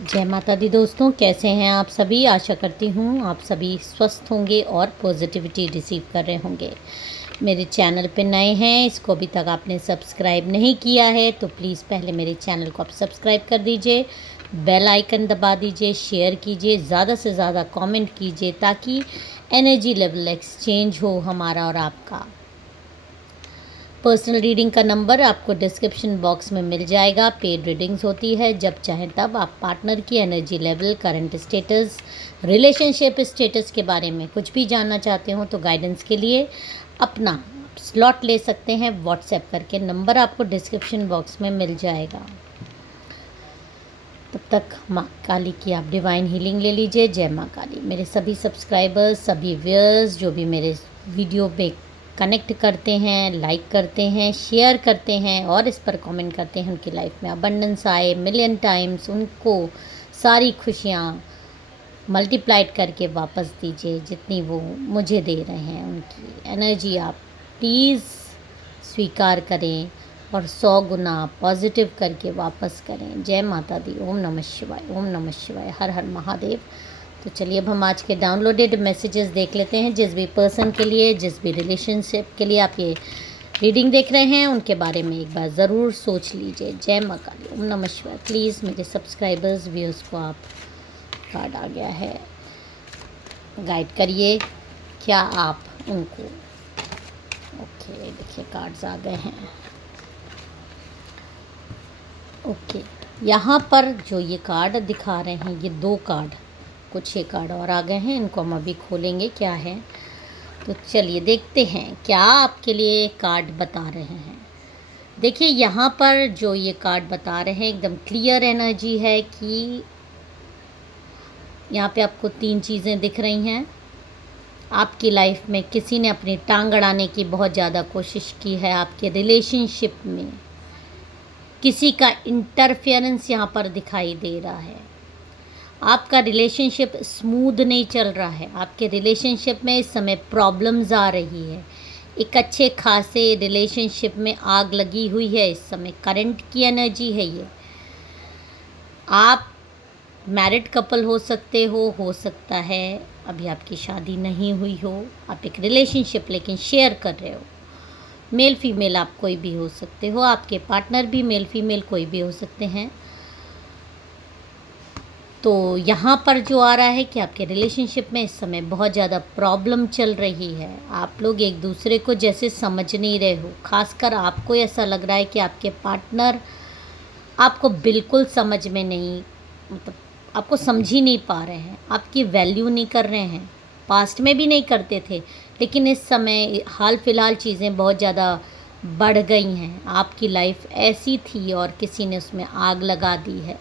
जय माता दी दोस्तों, कैसे हैं आप सभी। आशा करती हूँ आप सभी स्वस्थ होंगे और पॉजिटिविटी रिसीव कर रहे होंगे। मेरे चैनल पे नए हैं, इसको अभी तक आपने सब्सक्राइब नहीं किया है तो प्लीज़ पहले मेरे चैनल को आप सब्सक्राइब कर दीजिए, बेल आइकन दबा दीजिए, शेयर कीजिए, ज़्यादा से ज़्यादा कमेंट कीजिए ताकि एनर्जी लेवल एक्सचेंज हो हमारा और आपका। पर्सनल रीडिंग का नंबर आपको डिस्क्रिप्शन बॉक्स में मिल जाएगा। पेड रीडिंग्स होती है, जब चाहें तब आप पार्टनर की energy level, current status, relationship status के बारे में कुछ भी जानना चाहते हो तो गाइडेंस के लिए अपना स्लॉट ले सकते हैं व्हाट्सएप करके। नंबर आपको डिस्क्रिप्शन बॉक्स में मिल जाएगा। तब तक माँ काली की आप डिवाइन हीलिंग ले लीजिए। जय माँ काली। मेरे सभी सब्सक्राइबर्स, सभी व्यूअर्स जो भी मेरे वीडियो पे कनेक्ट करते हैं, लाइक करते हैं, शेयर करते हैं और इस पर कमेंट करते हैं, उनकी लाइफ में अबंडेंस आए मिलियन टाइम्स, उनको सारी खुशियाँ मल्टीप्लाइड करके वापस दीजिए जितनी वो मुझे दे रहे हैं। उनकी एनर्जी आप प्लीज़ स्वीकार करें और 100 गुना पॉजिटिव करके वापस करें। जय माता दी। ओम नमः शिवाय, ओम नमः शिवाय, हर हर महादेव। तो चलिए अब हम आज के डाउनलोडेड मैसेजेस देख लेते हैं। जिस भी पर्सन के लिए, जिस भी रिलेशनशिप के लिए आप ये रीडिंग देख रहे हैं उनके बारे में एक बार ज़रूर सोच लीजिए। जय माँ काली। ओम नमः शिवाय। प्लीज़ मेरे सब्सक्राइबर्स, व्यूअर्स को आप, कार्ड आ गया है, गाइड करिए क्या आप उनको। ओके, देखिए कार्ड्स आ गए हैं। ओके, यहाँ पर जो ये कार्ड दिखा रहे हैं, ये 2 कार्ड, कुछ ये कार्ड और आ गए हैं, इनको हम अभी खोलेंगे क्या है। तो चलिए देखते हैं क्या आपके लिए कार्ड बता रहे हैं। देखिए यहाँ पर जो ये कार्ड बता रहे हैं एकदम क्लियर एनर्जी है कि यहाँ पे आपको 3 चीज़ें दिख रही हैं। आपकी लाइफ में किसी ने अपनी टांग अड़ाने की बहुत ज़्यादा कोशिश की है। आपके रिलेशनशिप में किसी का इंटरफेरेंस यहाँ पर दिखाई दे रहा है। आपका रिलेशनशिप स्मूथ नहीं चल रहा है। आपके रिलेशनशिप में इस समय प्रॉब्लम्स आ रही है। एक अच्छे खासे रिलेशनशिप में आग लगी हुई है इस समय। करंट की एनर्जी है ये। आप मैरिड कपल हो सकते हो सकता है अभी आपकी शादी नहीं हुई हो। आप एक रिलेशनशिप लेकिन शेयर कर रहे हो। मेल फीमेल आप कोई भी हो सकते हो। आपके पार्टनर भी मेल फीमेल कोई भी हो सकते हैं। तो यहाँ पर जो आ रहा है कि आपके रिलेशनशिप में इस समय बहुत ज़्यादा प्रॉब्लम चल रही है। आप लोग एक दूसरे को जैसे समझ नहीं रहे हो। खासकर आपको ऐसा लग रहा है कि आपके पार्टनर आपको बिल्कुल समझ में नहीं, मतलब आपको समझ ही नहीं पा रहे हैं, आपकी वैल्यू नहीं कर रहे हैं। पास्ट में भी नहीं करते थे, लेकिन इस समय हाल फिलहाल चीज़ें बहुत ज़्यादा बढ़ गई हैं। आपकी लाइफ ऐसी थी और किसी ने उसमें आग लगा दी है।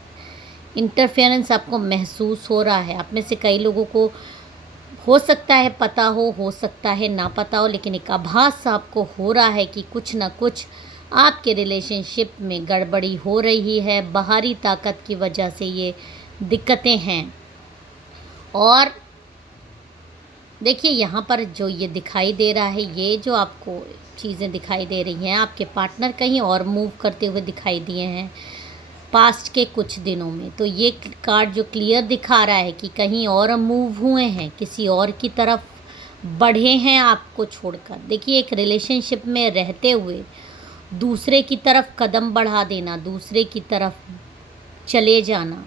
इंटरफेरेंस आपको महसूस हो रहा है। आप में से कई लोगों को सकता है पता हो सकता है ना पता हो, लेकिन एक आभास आपको हो रहा है कि कुछ ना कुछ आपके रिलेशनशिप में गड़बड़ी हो रही है। बाहरी ताकत की वजह से ये दिक्कतें हैं। और देखिए यहाँ पर जो ये दिखाई दे रहा है, ये जो आपको चीज़ें दिखाई दे रही हैं, आपके पार्टनर कहीं और मूव करते हुए दिखाई दिए हैं पास्ट के कुछ दिनों में। तो ये कार्ड जो क्लियर दिखा रहा है कि कहीं और मूव हुए हैं, किसी और की तरफ बढ़े हैं आपको छोड़कर। देखिए एक रिलेशनशिप में रहते हुए दूसरे की तरफ कदम बढ़ा देना, दूसरे की तरफ चले जाना,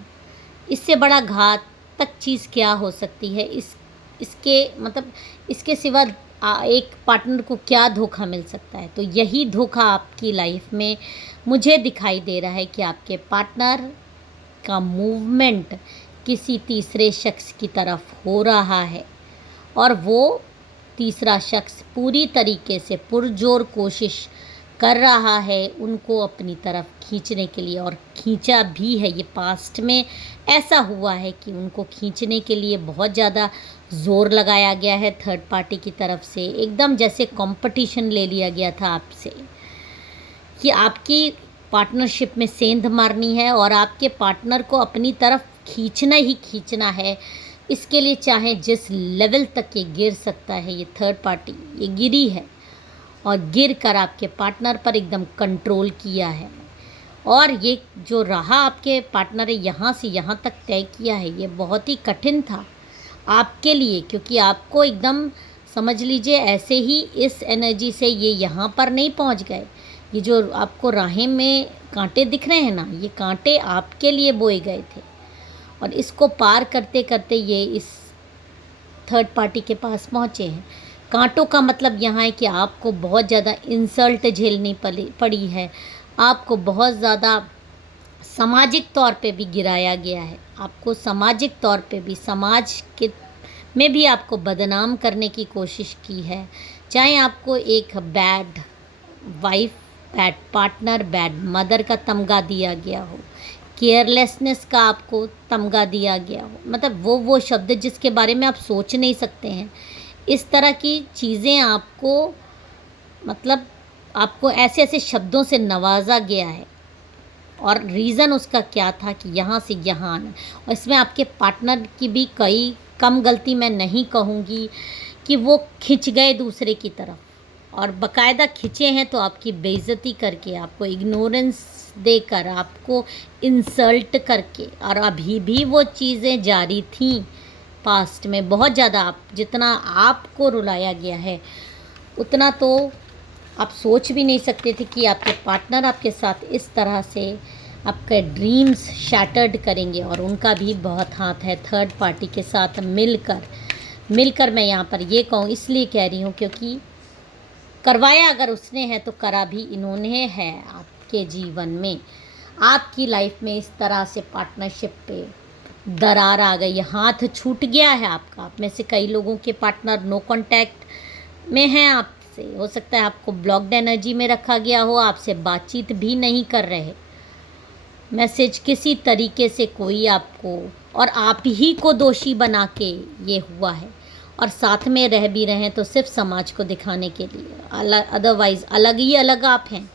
इससे बड़ा घातक चीज़ क्या हो सकती है। इसके मतलब इसके सिवा एक पार्टनर को क्या धोखा मिल सकता है। तो यही धोखा आपकी लाइफ में मुझे दिखाई दे रहा है कि आपके पार्टनर का मूवमेंट किसी तीसरे शख्स की तरफ हो रहा है और वो तीसरा शख्स पूरी तरीके से पुरजोर कोशिश कर रहा है उनको अपनी तरफ खींचने के लिए, और खींचा भी है। ये पास्ट में ऐसा हुआ है कि उनको खींचने के लिए बहुत ज़्यादा ज़ोर लगाया गया है थर्ड पार्टी की तरफ से। एकदम जैसे कंपटीशन ले लिया गया था आपसे कि आपकी पार्टनरशिप में सेंध मारनी है और आपके पार्टनर को अपनी तरफ खींचना ही खींचना है। इसके लिए चाहे जिस लेवल तक ये गिर सकता है, ये थर्ड पार्टी ये गिरी है और गिर कर आपके पार्टनर पर एकदम कंट्रोल किया है। और ये जो रहा आपके पार्टनर ने यहाँ से यहाँ तक तय किया है, ये बहुत ही कठिन था आपके लिए, क्योंकि आपको एकदम समझ लीजिए ऐसे ही इस एनर्जी से ये यहाँ पर नहीं पहुँच गए। ये जो आपको राहें में कांटे दिख रहे हैं ना, ये कांटे आपके लिए बोए गए थे, और इसको पार करते करते ये इस थर्ड पार्टी के पास पहुँचे हैं। कांटों का मतलब यहाँ है कि आपको बहुत ज़्यादा इंसल्ट झेलनी पड़ी है, आपको बहुत ज़्यादा सामाजिक तौर पे भी गिराया गया है, आपको सामाजिक तौर पे भी समाज के में भी आपको बदनाम करने की कोशिश की है। चाहे आपको एक bad wife, bad partner, bad mother का तमगा दिया गया हो, केयरलेसनेस का आपको तमगा दिया गया हो, मतलब वो शब्द जिसके बारे में आप सोच नहीं सकते हैं, इस तरह की चीज़ें आपको, मतलब आपको ऐसे ऐसे शब्दों से नवाजा गया है। और रीज़न उसका क्या था कि यहाँ से यहाँ आना, और इसमें आपके पार्टनर की भी कई कम गलती मैं नहीं कहूँगी कि वो खिंच गए दूसरे की तरफ, और बाकायदा खिंचे हैं तो आपकी बेइज्जती करके, आपको इग्नोरेंस देकर, आपको इंसल्ट करके, और अभी भी वो चीज़ें जारी थीं पास्ट में बहुत ज़्यादा। आप जितना आपको रुलाया गया है उतना तो आप सोच भी नहीं सकते थे कि आपके पार्टनर आपके साथ इस तरह से आपके ड्रीम्स शैटर्ड करेंगे, और उनका भी बहुत हाथ है थर्ड पार्टी के साथ मिलकर मैं यहाँ पर ये कहूँ, इसलिए कह रही हूँ क्योंकि करवाया अगर उसने है तो करा भी इन्होंने है आपके जीवन में। आपकी लाइफ में इस तरह से पार्टनरशिप पे दरार आ गई, हाथ छूट गया है आपका। आप में से कई लोगों के पार्टनर नो कांटेक्ट में हैं आपसे, हो सकता है आपको ब्लॉक्ड एनर्जी में रखा गया हो, आपसे बातचीत भी नहीं कर रहे, मैसेज किसी तरीके से कोई आपको, और आप ही को दोषी बना के ये हुआ है, और साथ में रह भी रहे हैं तो सिर्फ समाज को दिखाने के लिए, अदरवाइज अलग ही अलग आप हैं।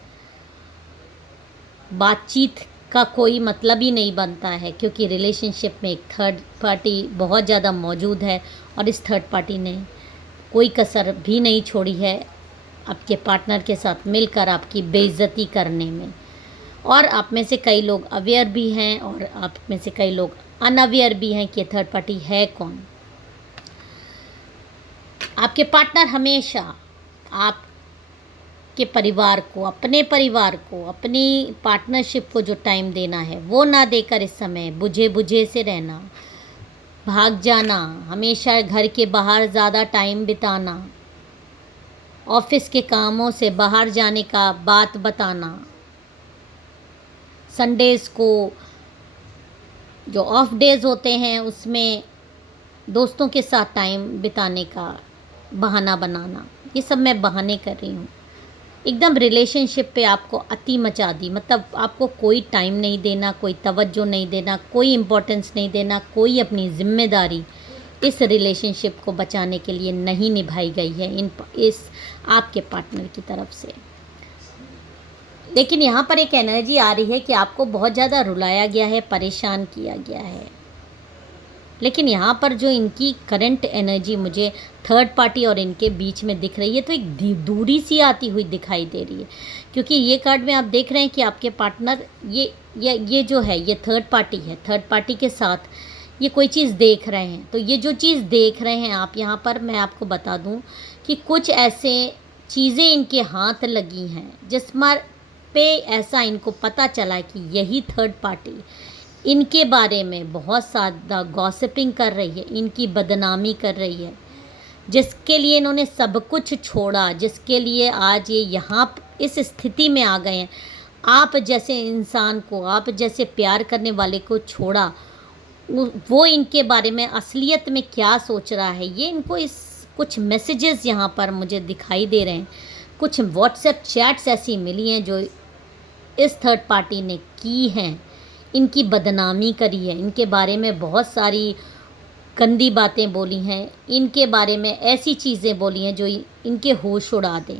बातचीत का कोई मतलब ही नहीं बनता है, क्योंकि रिलेशनशिप में एक थर्ड पार्टी बहुत ज़्यादा मौजूद है, और इस थर्ड पार्टी ने कोई कसर भी नहीं छोड़ी है आपके पार्टनर के साथ मिलकर आपकी बेइज्जती करने में। और आप में से कई लोग अवेयर भी हैं, और आप में से कई लोग अनअवेयर भी हैं कि थर्ड पार्टी है कौन। आपके पार्टनर हमेशा आपके परिवार को, अपने परिवार को, अपनी पार्टनरशिप को जो टाइम देना है वो ना देकर इस समय बुझे से रहना, भाग जाना, हमेशा घर के बाहर ज़्यादा टाइम बिताना, ऑफिस के कामों से बाहर जाने का बात बताना, संडेज़ को जो ऑफ डेज़ होते हैं उसमें दोस्तों के साथ टाइम बिताने का बहाना बनाना, ये सब मैं बहाने कर रही हूँ। एकदम रिलेशनशिप पे आपको अति मचा दी, मतलब आपको कोई टाइम नहीं देना, कोई तवज्जो नहीं देना, कोई इम्पोर्टेंस नहीं देना, कोई अपनी जिम्मेदारी इस रिलेशनशिप को बचाने के लिए नहीं निभाई गई है इस आपके पार्टनर की तरफ से। लेकिन यहाँ पर एक एनर्जी आ रही है कि आपको बहुत ज़्यादा रुलाया गया है, परेशान किया गया है। लेकिन यहाँ पर जो इनकी करंट एनर्जी मुझे थर्ड पार्टी और इनके बीच में दिख रही है, तो एक दूरी सी आती हुई दिखाई दे रही है, क्योंकि ये कार्ड में आप देख रहे हैं कि आपके पार्टनर ये जो है ये थर्ड पार्टी है, थर्ड पार्टी के साथ ये कोई चीज़ देख रहे हैं। तो ये जो चीज़ देख रहे हैं आप, यहाँ पर मैं आपको बता दूँ कि कुछ ऐसे चीज़ें इनके हाथ लगी हैं जिसमें पे ऐसा इनको पता चला कि यही थर्ड पार्टी इनके बारे में बहुत ज़्यादा गॉसिपिंग कर रही है, इनकी बदनामी कर रही है, जिसके लिए इन्होंने सब कुछ छोड़ा, जिसके लिए आज ये यहाँ इस स्थिति में आ गए हैं। आप जैसे इंसान को, आप जैसे प्यार करने वाले को छोड़ा, वो इनके बारे में असलियत में क्या सोच रहा है, ये इनको इस कुछ मैसेजेस यहाँ पर मुझे दिखाई दे रहे हैं। कुछ व्हाट्सएप चैट्स ऐसी मिली हैं जो इस थर्ड पार्टी ने की हैं, इनकी बदनामी करी है, इनके बारे में बहुत सारी गंदी बातें बोली हैं, इनके बारे में ऐसी चीज़ें बोली हैं जो इनके होश उड़ा दें।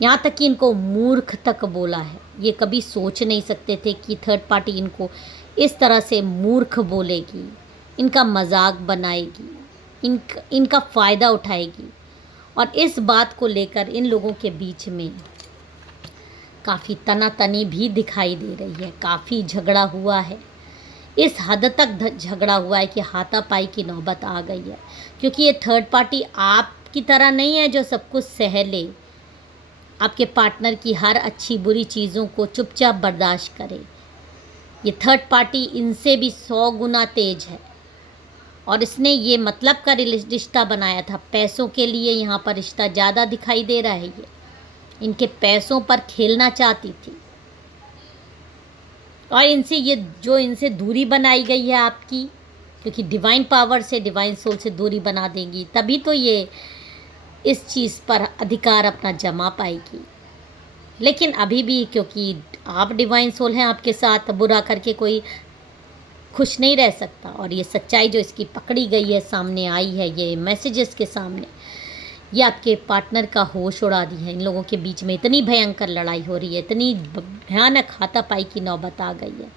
यहाँ तक कि इनको मूर्ख तक बोला है। ये कभी सोच नहीं सकते थे कि थर्ड पार्टी इनको इस तरह से मूर्ख बोलेगी, इनका मजाक बनाएगी, इनका फ़ायदा उठाएगी। और इस बात को लेकर इन लोगों के बीच में काफ़ी तनातनी भी दिखाई दे रही है, काफ़ी झगड़ा हुआ है। इस हद तक झगड़ा हुआ है कि हाथापाई की नौबत आ गई है, क्योंकि ये थर्ड पार्टी आपकी तरह नहीं है जो सब कुछ सह ले। आपके पार्टनर की हर अच्छी बुरी चीज़ों को चुपचाप बर्दाश्त करे। ये थर्ड पार्टी इनसे भी 100 गुना तेज है, और इसने ये मतलब का रिश्ता बनाया था। पैसों के लिए यहाँ पर रिश्ता ज़्यादा दिखाई दे रहा है। ये इनके पैसों पर खेलना चाहती थी, और इनसे ये जो इनसे दूरी बनाई गई है आपकी, क्योंकि डिवाइन पावर से, डिवाइन सोल से दूरी बना देंगी, तभी तो ये इस चीज़ पर अधिकार अपना जमा पाएगी। लेकिन अभी भी, क्योंकि आप डिवाइन सोल हैं, आपके साथ बुरा करके कोई खुश नहीं रह सकता। और ये सच्चाई जो इसकी पकड़ी गई है, सामने आई है, ये मैसेजेस के सामने, ये आपके पार्टनर का होश उड़ा दी है। इन लोगों के बीच में इतनी भयंकर लड़ाई हो रही है, इतनी भयानक हाथापाई की नौबत आ गई है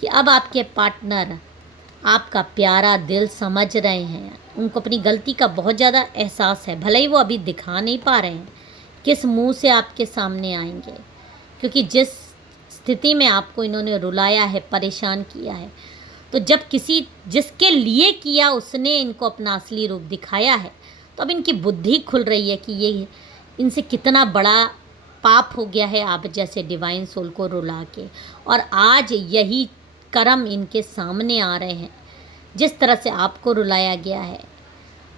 कि अब आपके पार्टनर आपका प्यारा दिल समझ रहे हैं। उनको अपनी गलती का बहुत ज़्यादा एहसास है, भले ही वो अभी दिखा नहीं पा रहे हैं किस मुंह से आपके सामने आएंगे, क्योंकि जिस स्थिति में आपको इन्होंने रुलाया है, परेशान किया है, तो जब किसी जिसके लिए किया उसने इनको अपना असली रूप दिखाया है, तो अब इनकी बुद्धि खुल रही है कि ये इनसे कितना बड़ा पाप हो गया है आप जैसे डिवाइन सोल को रुला के। और आज यही कर्म इनके सामने आ रहे हैं। जिस तरह से आपको रुलाया गया है,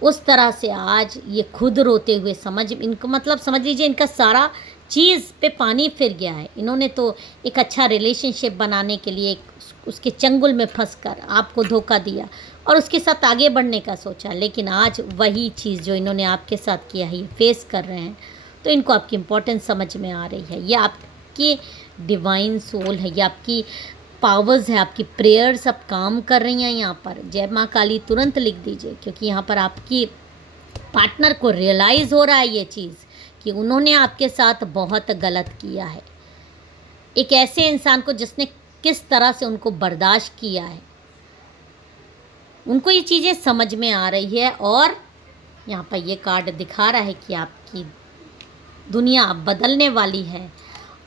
उस तरह से आज ये खुद रोते हुए इनको मतलब समझ लीजिए इनका सारा चीज़ पे पानी फिर गया है। इन्होंने तो एक अच्छा रिलेशनशिप बनाने के लिए उसके चंगुल में फंसकर आपको धोखा दिया और उसके साथ आगे बढ़ने का सोचा, लेकिन आज वही चीज़ जो इन्होंने आपके साथ किया है, ये फेस कर रहे हैं, तो इनको आपकी इम्पोर्टेंस समझ में आ रही है। ये आपकी डिवाइन सोल है, ये आपकी पावर्स है, आपकी प्रेयर्स अब काम कर रही हैं यहाँ पर। जय माँ काली तुरंत लिख दीजिए, क्योंकि यहाँ पर आपकी पार्टनर को रियलाइज़ हो रहा है ये चीज़ कि उन्होंने आपके साथ बहुत गलत किया है। एक ऐसे इंसान को जिसने किस तरह से उनको बर्दाश्त किया है, उनको ये चीज़ें समझ में आ रही है। और यहाँ पर ये कार्ड दिखा रहा है कि आपकी दुनिया अब बदलने वाली है,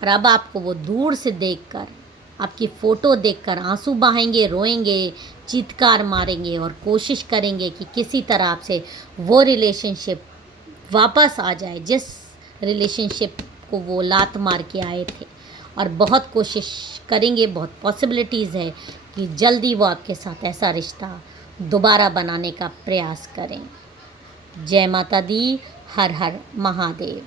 और अब आपको वो दूर से देखकर, आपकी फ़ोटो देखकर आंसू बहाएंगे, रोएंगे, चीत्कार मारेंगे और कोशिश करेंगे कि किसी तरह आपसे वो रिलेशनशिप वापस आ जाए जिस रिलेशनशिप को वो लात मार के आए थे। और बहुत कोशिश करेंगे, बहुत पॉसिबिलिटीज़ है कि जल्दी वो आपके साथ ऐसा रिश्ता दोबारा बनाने का प्रयास करें। जय माता दी, हर हर महादेव।